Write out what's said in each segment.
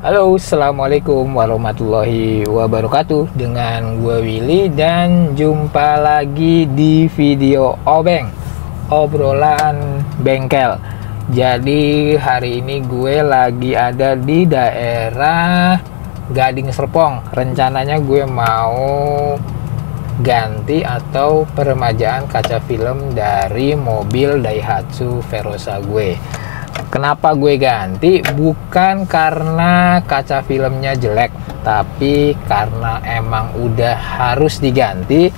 Halo, assalamualaikum warahmatullahi wabarakatuh. Dengan gue Willy dan jumpa lagi di video obeng, obrolan bengkel. Jadi hari ini gue lagi ada di daerah Gading Serpong. Rencananya gue mau ganti atau peremajaan kaca film dari mobil Daihatsu Verosa gue. Kenapa gue ganti? Bukan karena kaca filmnya jelek, tapi karena emang udah harus diganti.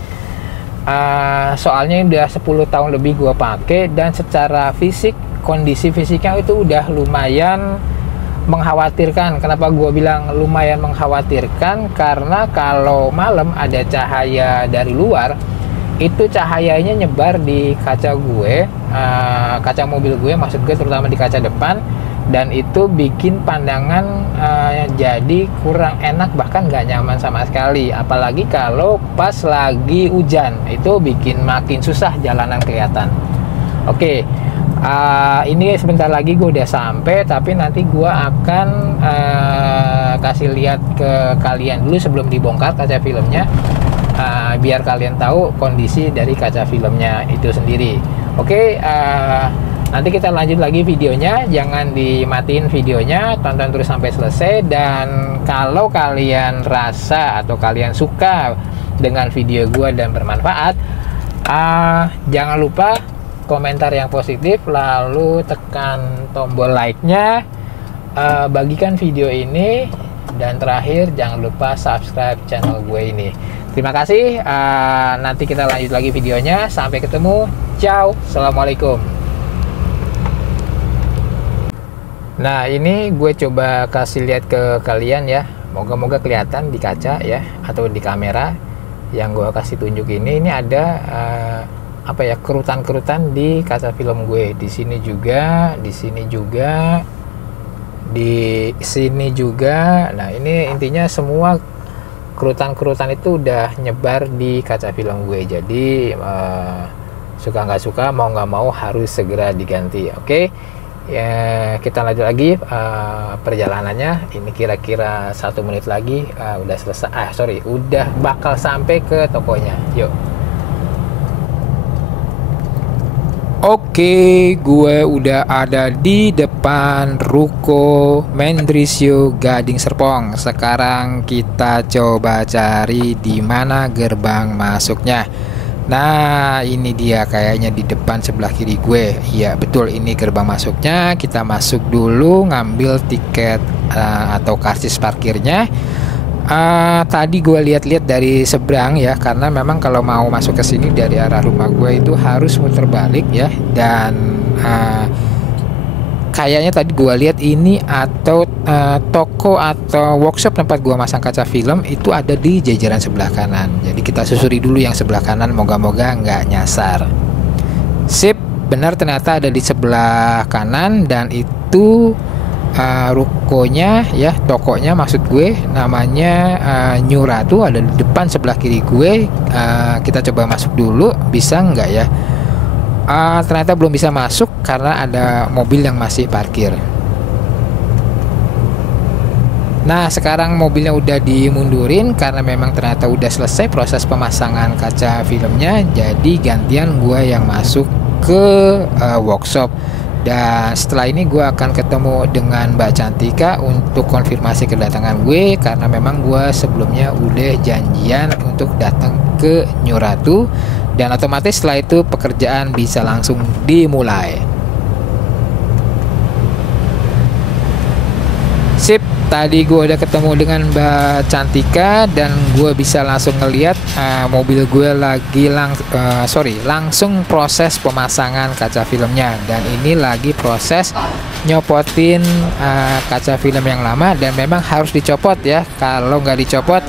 Soalnya udah 10 tahun lebih gue pakai, dan secara fisik, kondisi fisiknya itu udah lumayan mengkhawatirkan. Kenapa gue bilang lumayan mengkhawatirkan? Karena kalau malam ada cahaya dari luar, itu cahayanya nyebar di kaca gue, kaca mobil gue, maksud gue terutama di kaca depan, dan itu bikin pandangan jadi kurang enak, bahkan gak nyaman sama sekali. Apalagi kalau pas lagi hujan, itu bikin makin susah jalanan kelihatan. Oke, ini sebentar lagi gue udah sampai, tapi nanti gue akan kasih lihat ke kalian dulu sebelum dibongkar kaca filmnya. Biar kalian tahu kondisi dari kaca filmnya itu sendiri. Oke, nanti kita lanjut lagi videonya. Jangan dimatiin videonya, tonton terus sampai selesai. Dan kalau kalian rasa atau kalian suka dengan video gue dan bermanfaat, jangan lupa komentar yang positif, lalu tekan tombol like-nya, bagikan video ini, dan terakhir jangan lupa subscribe channel gue ini. Terima kasih. Nanti kita lanjut lagi videonya. Sampai ketemu. Ciao. Assalamualaikum. Nah, ini gue coba kasih lihat ke kalian ya. Moga-moga kelihatan di kaca ya, atau di kamera yang gue kasih tunjuk ini. Ini ada apa ya, kerutan-kerutan di kaca film gue. Di sini juga, di sini juga, di sini juga. Nah, ini intinya semua kerutan-kerutan itu udah nyebar di kaca film gue. Jadi suka nggak suka, mau nggak mau harus segera diganti. Oke, ya, kita lanjut lagi perjalanannya. Ini kira-kira 1 menit lagi udah selesai. Udah bakal sampai ke tokonya. Yuk. Oke, gue udah ada di depan ruko Mendrisio Gading Serpong. Sekarang kita coba cari di mana gerbang masuknya. Nah, ini dia kayaknya di depan sebelah kiri gue. Iya, betul, ini gerbang masuknya. Kita masuk dulu, ngambil tiket atau karcis parkirnya. Tadi gue lihat-lihat dari seberang ya, karena memang kalau mau masuk ke sini dari arah rumah gue itu harus muter balik ya. Dan kayaknya tadi gue lihat ini atau toko atau workshop tempat gue masang kaca film itu ada di jajaran sebelah kanan. Jadi kita susuri dulu yang sebelah kanan, moga-moga nggak nyasar. Sip, benar, ternyata ada di sebelah kanan, dan itu rukonya ya, tokonya maksud gue, namanya New Ratu, ada di depan sebelah kiri gue. Kita coba masuk dulu, bisa nggak ya? Ternyata belum bisa masuk karena ada mobil yang masih parkir. Nah, sekarang mobilnya udah dimundurin karena memang ternyata udah selesai proses pemasangan kaca filmnya. Jadi gantian gue yang masuk ke workshop. Dan setelah ini gue akan ketemu dengan Mbak Cantika untuk konfirmasi kedatangan gue, karena memang gue sebelumnya udah janjian untuk datang ke New Ratu, dan otomatis setelah itu pekerjaan bisa langsung dimulai. Sip, tadi gue udah ketemu dengan Mbak Cantika, dan gue bisa langsung ngeliat mobil gue lagi langsung proses pemasangan kaca filmnya. Dan ini lagi proses nyopotin kaca film yang lama, dan memang harus dicopot ya. Kalau nggak dicopot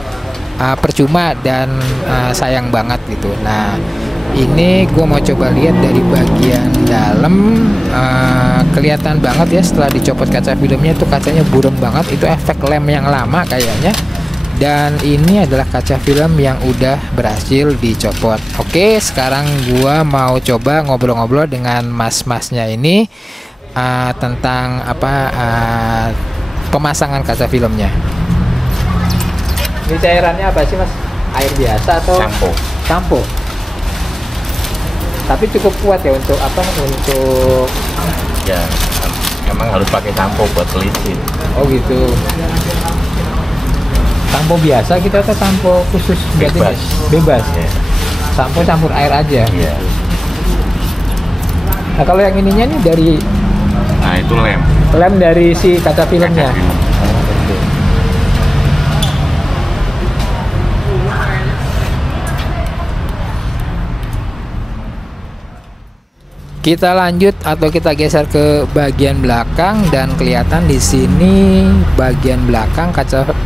percuma, dan sayang banget gitu. Nah, ini gue mau coba lihat dari bagian dalam. Kelihatan banget ya setelah dicopot kaca filmnya, tuh kacanya burem banget. Itu efek lem yang lama kayaknya. Dan ini adalah kaca film yang udah berhasil dicopot. Oke, sekarang gue mau coba ngobrol-ngobrol dengan mas-masnya ini tentang pemasangan kaca filmnya. Ini cairannya apa sih, Mas? Air biasa atau Sampo. sampo? Tapi cukup kuat ya untuk apa? Untuk Ya, emang harus pakai sampo buat licin. oh gitu. Sampo biasa kita atau sampo khusus? Bebas. Bebas. Ya. Sampo campur air aja. Iya. Nah kalau yang ininya nih dari Nah, itu lem. lem dari si kaca filmnya. Kaca film. Oke. Kita lanjut atau kita geser ke bagian belakang dan kelihatan di sini bagian belakang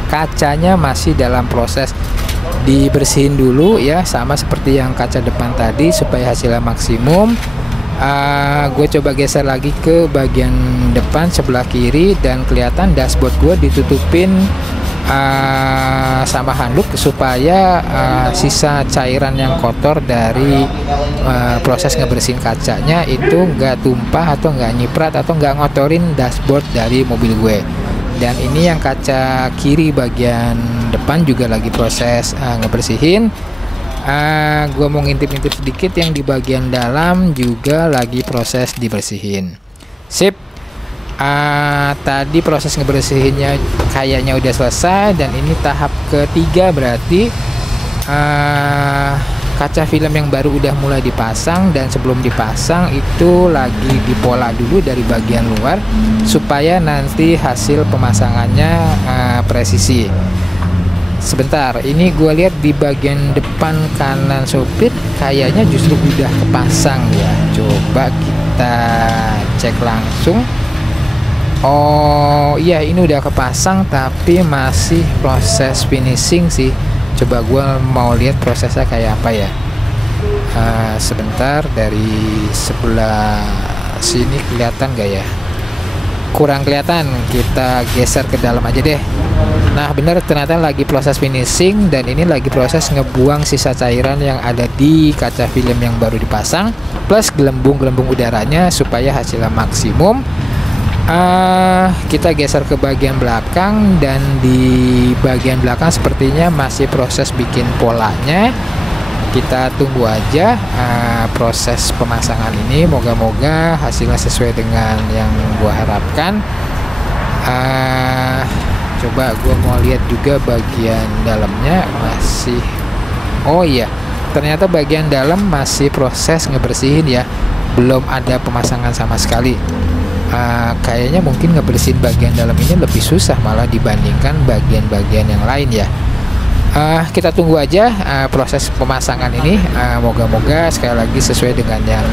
kacanya masih dalam proses dibersihin dulu ya, sama seperti yang kaca depan tadi supaya hasilnya maksimum. Gue coba geser lagi ke bagian depan sebelah kiri dan kelihatan dashboard gue ditutupin sama handuk supaya sisa cairan yang kotor dari proses ngebersihin kacanya itu nggak tumpah atau nggak nyiprat atau nggak ngotorin dashboard dari mobil gue. Dan ini yang kaca kiri bagian depan juga lagi proses ngebersihin. Gue mau ngintip-ngintip sedikit yang di bagian dalam juga lagi proses dibersihin. Sip. Tadi proses ngebersihinnya kayaknya udah selesai dan ini tahap ketiga berarti kaca film yang baru udah mulai dipasang, dan sebelum dipasang itu lagi dipola dulu dari bagian luar supaya nanti hasil pemasangannya presisi. Sebentar, ini gue lihat di bagian depan kanan sopir kayaknya justru udah kepasang ya. Coba kita cek langsung. Oh iya, ini udah kepasang tapi masih proses finishing sih. Coba gue mau lihat prosesnya kayak apa ya. Sebentar, dari sebelah sini kelihatan gak ya? Kurang kelihatan, kita geser ke dalam aja deh. Nah bener, ternyata lagi proses finishing dan ini lagi proses ngebuang sisa cairan yang ada di kaca film yang baru dipasang plus gelembung-gelembung udaranya supaya hasilnya maksimum. Kita geser ke bagian belakang dan di bagian belakang sepertinya masih proses bikin polanya. Kita tunggu aja proses pemasangan ini, moga-moga hasilnya sesuai dengan yang gua harapkan. Coba gua mau lihat juga bagian dalamnya masih, oh iya, ternyata bagian dalam masih proses ngebersihin ya, belum ada pemasangan sama sekali. Kayaknya mungkin ngebersihin bagian dalam ini lebih susah malah dibandingkan bagian-bagian yang lain ya. Kita tunggu aja proses pemasangan ini, moga-moga sekali lagi sesuai dengan yang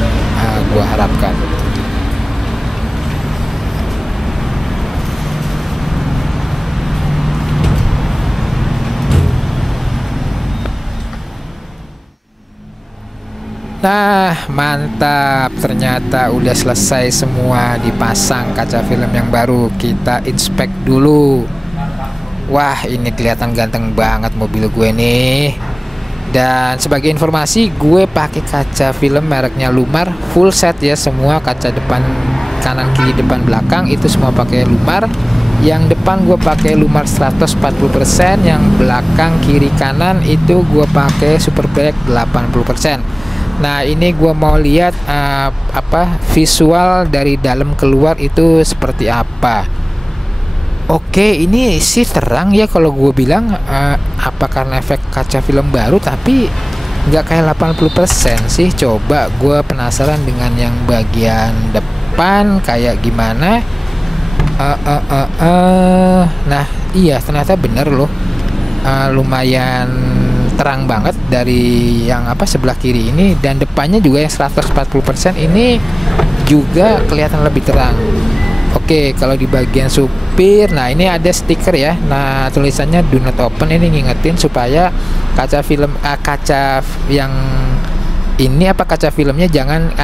gua harapkan. Nah mantap, ternyata udah selesai semua dipasang kaca film yang baru. Kita inspek dulu. Wah ini kelihatan ganteng banget mobil gue nih. Dan sebagai informasi, gue pakai kaca film mereknya Lumar full set ya, semua kaca depan, kanan, kiri, depan, belakang itu semua pakai Lumar. Yang depan gue pakai Lumar 140%, yang belakang, kiri, kanan itu gue pakai Superbike 80%. Nah ini gue mau lihat visual dari dalam keluar itu seperti apa. Oke, ini sih terang ya kalau gue bilang, apa karena efek kaca film baru, tapi nggak kayak 80% sih. Coba gue penasaran dengan yang bagian depan kayak gimana. Nah iya, ternyata bener loh, lumayan terang banget dari yang sebelah kiri ini, dan depannya juga yang 140% ini juga kelihatan lebih terang. Oke, kalau di bagian supir, nah ini ada stiker ya. Nah tulisannya do not open, ini ngingetin supaya kaca film kaca yang ini kaca filmnya jangan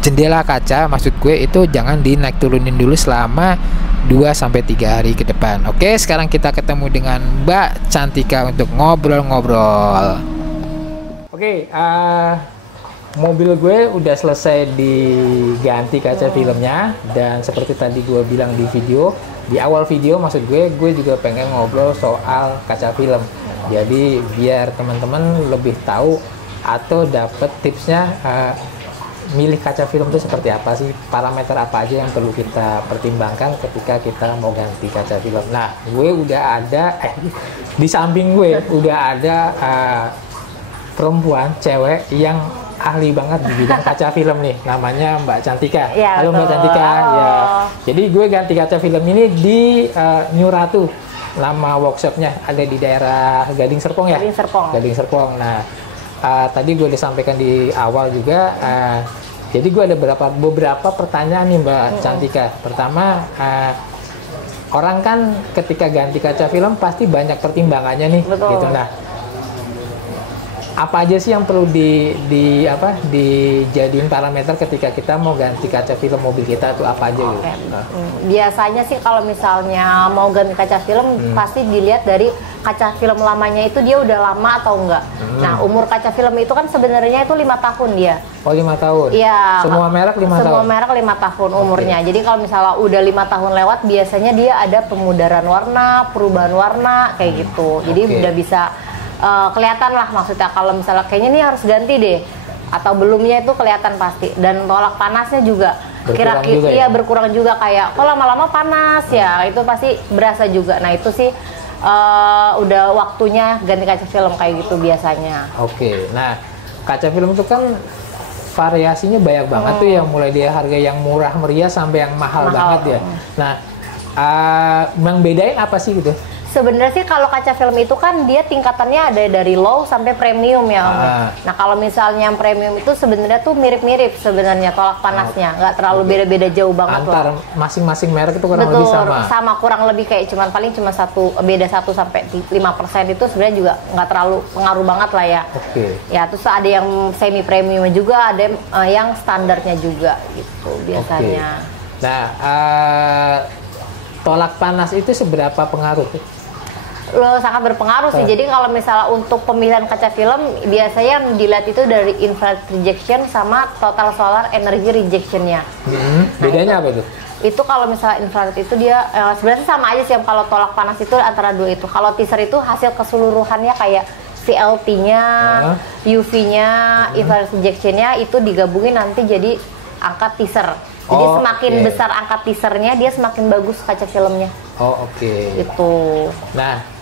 jendela kaca maksud gue itu jangan dinaik turunin dulu selama 2-3 hari ke depan. Oke, sekarang kita ketemu dengan Mbak Cantika untuk ngobrol-ngobrol. Oke, mobil gue udah selesai diganti kaca filmnya, dan seperti tadi gue bilang di video, di awal video maksud gue juga pengen ngobrol soal kaca film. Jadi biar teman-teman lebih tahu atau dapet tipsnya milih kaca film itu seperti apa sih, parameter apa aja yang perlu kita pertimbangkan ketika kita mau ganti kaca film. Nah, gue udah ada di samping gue udah ada perempuan cewek yang ahli banget di bidang kaca film nih, namanya Mbak Cantika. Ya, halo Mbak Cantika. Ya. Jadi gue ganti kaca film ini di New Ratu. Nama workshopnya ada di daerah Gading Serpong ya. Gading Serpong. Nah, tadi gue disampaikan di awal juga. Jadi gue ada beberapa pertanyaan nih Mbak Cantika. Pertama, orang kan ketika ganti kaca film pasti banyak pertimbangannya nih. Betul. Gitu. Nah, apa aja sih yang perlu dijadiin parameter ketika kita mau ganti kaca film mobil kita tuh apa aja gitu? Biasanya sih kalau misalnya mau ganti kaca film pasti dilihat dari kaca film lamanya itu dia udah lama atau enggak. Nah, umur kaca film itu kan sebenarnya itu 5 tahun dia. Oh, 5 tahun? Iya. Semua merek 5 tahun? Semua merek 5 tahun umurnya. Jadi kalau misalnya udah 5 tahun lewat biasanya dia ada pemudaran warna, perubahan warna kayak gitu. Jadi udah bisa kelihatan lah maksudnya kalau misalnya kayaknya nih harus ganti deh atau belumnya itu kelihatan pasti. Dan tolak panasnya juga kira-kira berkurang juga kayak kok lama-lama panas ya, itu pasti berasa juga. Nah itu sih udah waktunya ganti kaca film kayak gitu biasanya. Oke, nah kaca film itu kan variasinya banyak banget tuh, yang mulai dari harga yang murah meriah sampai yang mahal banget ya. Nah, yang bedain apa sih gitu? Sebenarnya sih kalau kaca film itu kan dia tingkatannya ada dari low sampai premium ya Om. Nah kalau misalnya yang premium itu sebenarnya tuh mirip-mirip sebenarnya tolak panasnya, nggak terlalu beda-beda jauh banget antar masing-masing merek itu kurang Betul, lebih sama kurang lebih kayak paling cuma beda 1 sampai 5% itu sebenarnya juga nggak terlalu pengaruh banget lah ya. Ya terus ada yang semi premium juga, ada yang standarnya juga gitu biasanya. Nah tolak panas itu seberapa pengaruh? Sangat berpengaruh sih. Jadi kalau misalnya untuk pemilihan kaca film biasanya yang dilihat itu dari infrared rejection sama total solar energy rejectionnya. Bedanya apa tuh? Itu kalau misalnya infrared itu dia sebenarnya sama aja sih. Kalau tolak panas itu antara dua itu. Kalau teaser itu hasil keseluruhannya kayak CLT-nya, UV-nya, infrared rejection-nya itu digabungin nanti jadi angka teaser. Jadi semakin besar angka teasernya, dia semakin bagus kaca filmnya. Itu. Nah,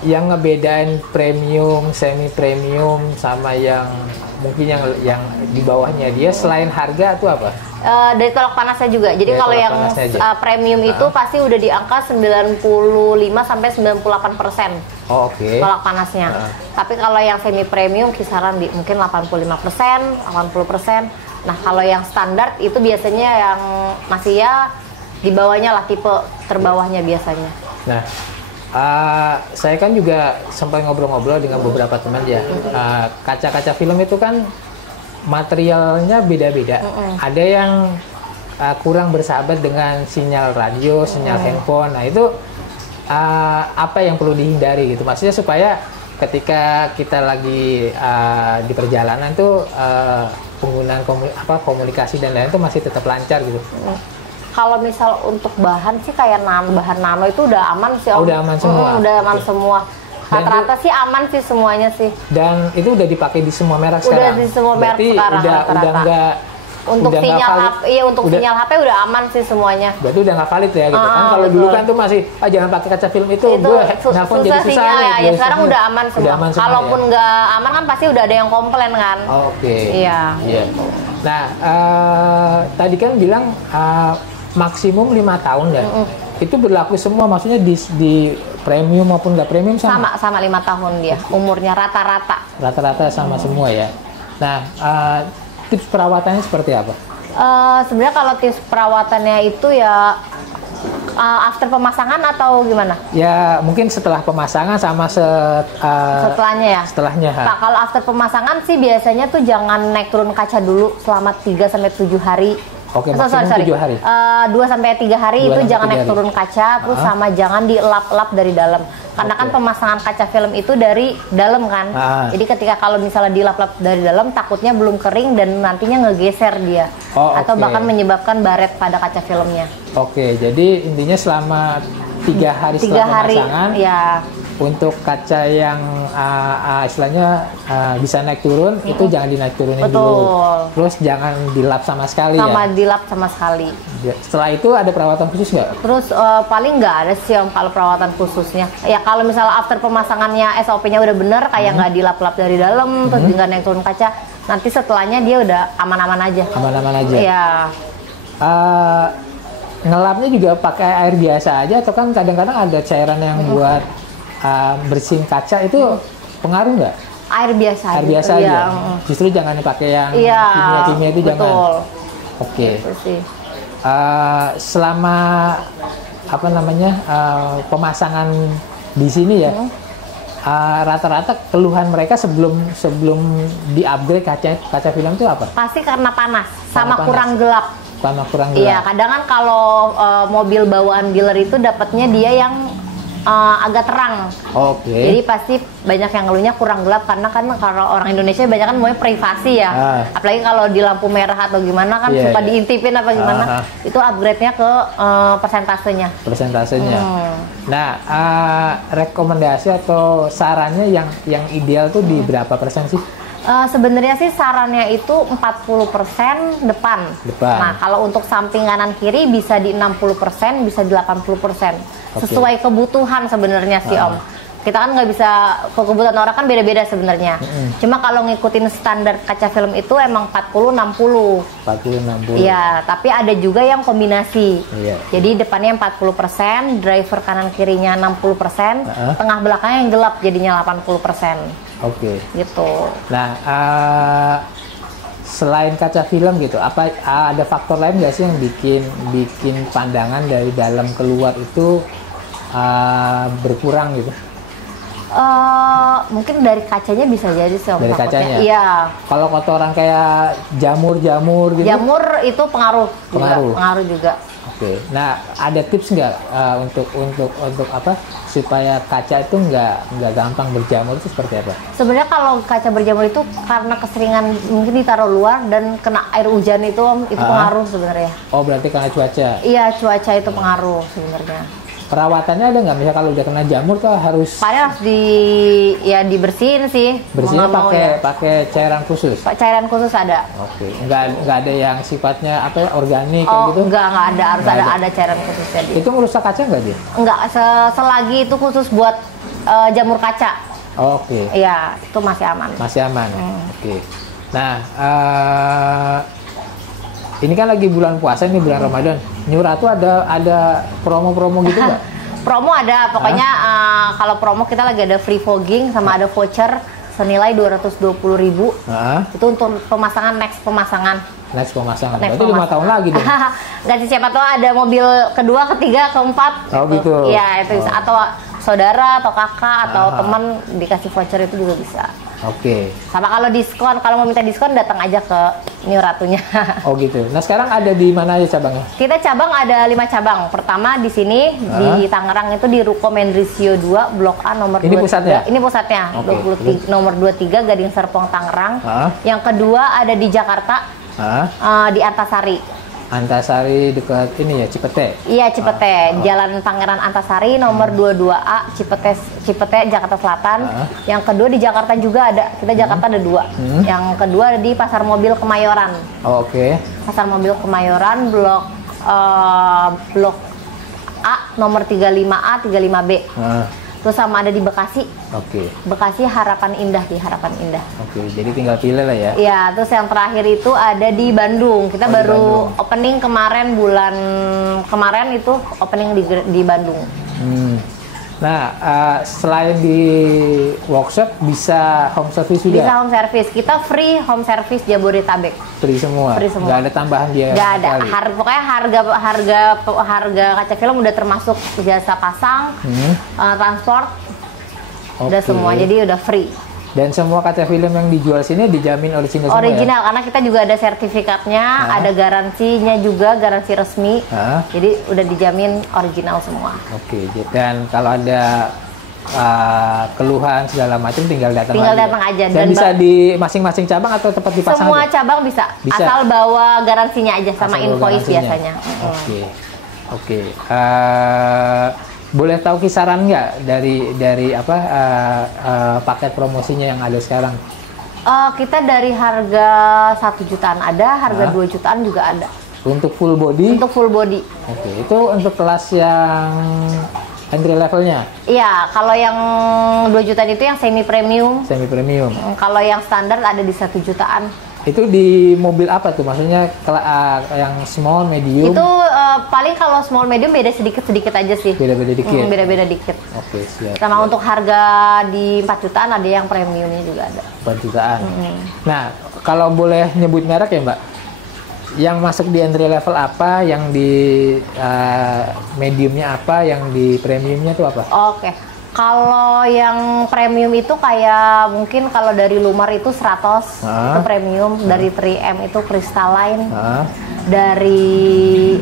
yang ngebedain premium, semi premium sama yang mungkin yang di bawahnya dia selain harga itu apa? Dari tolak panasnya juga. Jadi kalau yang premium itu pasti udah di angka 95 sampai 98%. Tolak panasnya. Tapi kalau yang semi premium kisaran di mungkin 85%, 80%. Nah kalau yang standar itu biasanya yang masih ya di bawahnya lah, tipe terbawahnya biasanya. Nah, saya kan juga sempat ngobrol-ngobrol dengan beberapa teman ya. Kaca-kaca film itu kan materialnya beda-beda. Ada yang kurang bersahabat dengan sinyal radio, sinyal handphone. Nah itu apa yang perlu dihindari gitu? Maksudnya supaya ketika kita lagi di perjalanan tuh penggunaan komunikasi dan lain itu masih tetap lancar gitu. Kalau misal untuk bahan sih kayak bahan nano itu udah aman sih Om. Udah aman semua. Udah aman semua. Rata-rata sih aman sih semuanya sih. Dan itu udah dipakai di semua merek sekarang. Udah di semua merek sekarang. Udah enggak untuk sinyal HP, iya untuk sinyal HP udah aman sih semuanya. Berarti udah nggak valid ya gitu kan? Kalau dulu kan tuh masih jangan pakai kaca film itu gue nelfon jadi susah sinyal ya. Sekarang udah aman semua. Udah aman semua. Kalaupun nggak aman kan pasti udah ada yang komplain kan. Iya. Nah tadi kan bilang maksimum 5 tahun ya. Itu berlaku semua, maksudnya di premium maupun nggak premium sama? Sama 5 tahun dia. Umurnya rata-rata. Rata-rata sama semua ya. Nah tips perawatannya seperti apa? Sebenarnya kalau tips perawatannya itu ya after pemasangan atau gimana? Ya mungkin setelah pemasangan sama setelahnya ya. Nah, kalau after pemasangan sih biasanya tuh jangan naik turun kaca dulu selama 3 sampai 7 hari. Maksimum 7 hari. 2 sampai 3 hari itu jangan naik turun kaca, terus sama jangan dilap-lap dari dalam. Karena kan pemasangan kaca film itu dari dalam kan. Jadi ketika kalau misalnya dilap-lap dari dalam, takutnya belum kering dan nantinya ngegeser dia. Atau bahkan menyebabkan baret pada kaca filmnya. Oke, jadi intinya selama 3 hari setelah pemasangan, ya. Untuk kaca yang istilahnya bisa naik turun, itu jangan dinaik turunin dulu. Terus jangan dilap sama sekali dilap sama sekali. Setelah itu ada perawatan khusus nggak? Terus paling nggak ada sih om kalau perawatan khususnya. Ya kalau misalnya after pemasangannya SOP-nya udah bener, kayak nggak dilap-lap dari dalam, terus juga naik turun kaca, nanti setelahnya dia udah aman-aman aja. Aman-aman aja. Iya. Ngelapnya juga pakai air biasa aja, atau kan kadang-kadang ada cairan yang buat bersihin kaca, itu pengaruh nggak? Air biasa air biasa aja. Justru jangan dipakai yang kimia-kimia itu, jangan. Oke. Selama pemasangan di sini ya, rata-rata keluhan mereka sebelum di-upgrade kaca film itu apa? Pasti karena panas sama kurang gelap. Sama kurang gelap. Iya, kadang kan kalau mobil bawaan dealer itu dapatnya dia yang agak terang. Jadi pasti banyak yang ngeluhnya kurang gelap, karena kan kalau orang Indonesia banyak kan maunya privasi ya. Apalagi kalau di lampu merah atau gimana kan suka diintipin apa gimana. Itu upgrade-nya ke persentasenya. Nah, rekomendasi atau sarannya yang ideal tuh di berapa persen sih? Sebenarnya sih sarannya itu 40% depan. Nah, kalau untuk samping kanan kiri bisa di 60%, bisa di 80%. Sesuai kebutuhan sebenarnya sih Om. Kita kan nggak bisa, kebutuhan orang kan beda-beda sebenarnya. Cuma kalau ngikutin standar kaca film itu emang 40-60. 40-60. Iya, tapi ada juga yang kombinasi. Jadi depannya 40%, driver kanan kirinya 60%, tengah belakangnya yang gelap jadinya 80%. Gitu. Nah, selain kaca film gitu, apa ada faktor lain nggak sih yang bikin pandangan dari dalam keluar itu berkurang gitu? Mungkin dari kacanya bisa jadi sih. Dari kacanya? Iya. Kalau kotoran kayak jamur gitu? Jamur itu pengaruh juga. Nah, ada tips nggak untuk apa supaya kaca itu nggak gampang berjamur, itu seperti apa? Sebenarnya kalau kaca berjamur itu karena keseringan mungkin ditaruh luar dan kena air hujan itu pengaruh sebenarnya. Berarti karena cuaca? Iya, cuaca itu pengaruh sebenarnya. Perawatannya ada nggak? Misalnya kalau udah kena jamur tuh harus dibersihin sih. Bersihnya pakai cairan khusus? Cairan khusus ada. Nggak ada yang sifatnya organik kayak gitu? Nggak ada, harus ada cairan khususnya. Itu merusak kaca nggak dia? Nggak, selagi itu khusus buat jamur kaca. Iya, itu masih aman. Masih aman. Nah, ini kan lagi bulan puasa, ini bulan Ramadan. New Ratu ada promo-promo gitu nggak? Promo ada, pokoknya kalau promo kita lagi ada free fogging sama ada voucher senilai 220.000. Itu untuk next pemasangan. Berarti 5 tahun lagi dong. Nggak sih, siapa tahu ada mobil kedua, ketiga, keempat. Gitu. Iya, itu bisa. Atau saudara atau kakak atau teman dikasih voucher itu juga bisa. Sama kalau mau minta diskon datang aja ke New Ratunya. Gitu. Nah, sekarang ada di mana aja cabangnya? Kita ada 5 cabang. Pertama di sini di Tangerang itu di Ruko Mendrisio 2 Blok A nomor 23. Ini pusatnya. 23, nomor 23 Gading Serpong Tangerang. Yang kedua ada di Jakarta. Di Antasari dekat ini ya, Cipete. Iya, Cipete. Jalan Pangeran Antasari nomor 22A Cipete Jakarta Selatan. Yang kedua di Jakarta juga ada. Kita Jakarta ada 2. Yang kedua ada di Pasar Mobil Kemayoran. Pasar Mobil Kemayoran Blok A nomor 35A 35B. Terus sama ada di Bekasi. Bekasi Harapan Indah, Jadi tinggal pilih lah ya. Iya, terus yang terakhir itu ada di Bandung. Kita baru opening bulan kemarin itu opening di Bandung. Nah, selain di workshop, bisa home service juga? Bisa home service. Kita free home service Jabodetabek. Free semua? Nggak ada tambahan biaya? Nggak ada. Pokoknya harga kaca film udah termasuk jasa pasang, transport, udah semua. Jadi udah free. Dan semua kaca film yang dijual sini dijamin original semua ya? Karena kita juga ada sertifikatnya, ada garansinya juga, garansi resmi. Jadi udah dijamin original semua. Dan kalau ada keluhan segala macam tinggal datang aja. Dan bisa di masing-masing cabang atau tempat dipasang semua aja? cabang bisa, asal bawa garansinya aja sama invoice biasanya. Oke. Boleh tahu kisaran nggak dari apa paket promosinya yang ada sekarang? Kita dari harga 1 jutaan ada, harga 2 jutaan juga ada. Untuk full body? Untuk full body. Oke, itu untuk kelas yang entry levelnya? Iya, kalau yang 2 jutaan itu yang semi premium. Semi premium. Kalau yang standar ada di 1 jutaan. Itu di mobil apa tuh? Maksudnya yang small, medium? Itu paling kalau small medium beda sedikit aja sih. Beda-beda dikit? Beda-beda dikit. Oke, siap. Sama untuk harga di 4 jutaan ada yang premiumnya juga ada. 4 jutaan. Nah, kalau boleh nyebut merek ya Mbak? Yang masuk di entry level apa, yang di mediumnya apa, yang di premiumnya tuh apa? Oke. Kalau yang premium itu kayak mungkin kalau dari Lumar itu 100 itu premium, dari 3M itu Crystalline, dari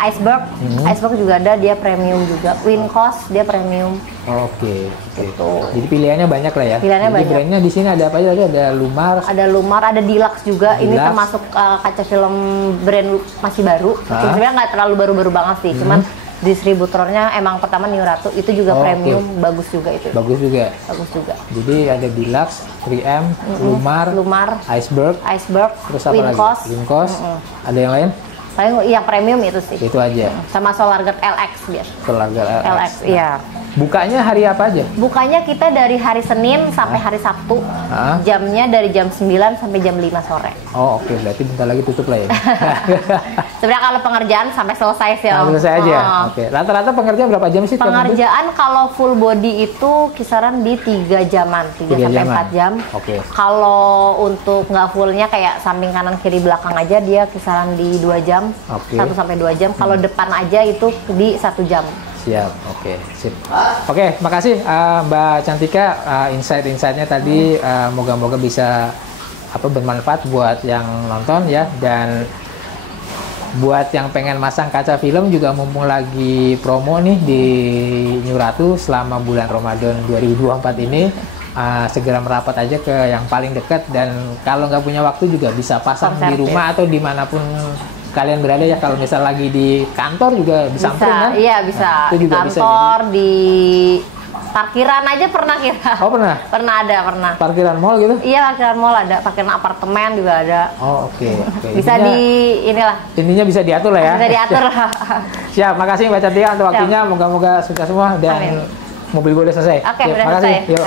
Iceberg juga ada, dia premium juga. Wincos dia premium. Oke. Gitu. Jadi pilihannya banyak lah ya. Pilihannya jadi banyak. brandnya di sini ada apa aja? Ada Lumar. Ada Lumar, ada Deluxe juga. Ini Deluxe. termasuk kaca film brand masih baru. Sebenarnya nggak terlalu baru-baru banget sih. Cuman distributornya emang pertama New Ratu itu juga premium, bagus juga itu. Bagus juga. Jadi ada Deluxe, 3M, Lumar, Iceberg, terus apa Wincos. lagi? Wincos. Ada yang lain? Paling yang premium itu sih. Itu aja. Sama SolarGuard LX biasa. SolarGuard LX, iya. Bukanya hari apa aja? Bukanya kita dari hari Senin sampai hari Sabtu. Jamnya dari jam 9 sampai jam 5 sore. Oh, oke. Berarti bentar lagi tutup lah ya. Sebenarnya kalau pengerjaan sampai selesai sih. Selesai aja. Oke. Rata-rata pengerjaan berapa jam sih? Pengerjaan kalau full body itu kisaran di 3 jaman, 3 sampai 4 jam. Oke. Kalau untuk nggak fullnya kayak samping kanan kiri belakang aja dia kisaran di 2 jam. 1 sampai 2 jam. Kalau depan aja itu di 1 jam. Siap, oke, sip. Oke, makasih Mbak Cantika, insight-insightnya tadi moga-moga bisa bermanfaat buat yang nonton ya, dan buat yang pengen masang kaca film juga mumpung lagi promo nih di New Ratu selama bulan Ramadan 2024 ini. Segera merapat aja ke yang paling dekat, dan kalau nggak punya waktu juga bisa pasang di rumah atau dimanapun kalian berada ya. Kalau misal lagi di kantor juga bisa kan? Iya bisa. Itu di juga kantor, bisa, di parkiran aja pernah kita. Oh pernah? Pernah. Parkiran mall gitu? Iya, parkiran mall ada, parkiran apartemen juga ada. Oh oke. Bisa intinya bisa diatur lah ya. Bisa diatur. Siap, makasih Mbak Cantika untuk waktunya. Moga-moga sukses semua dan mobil gue udah selesai. Oke, udah makasih. selesai. Yuk.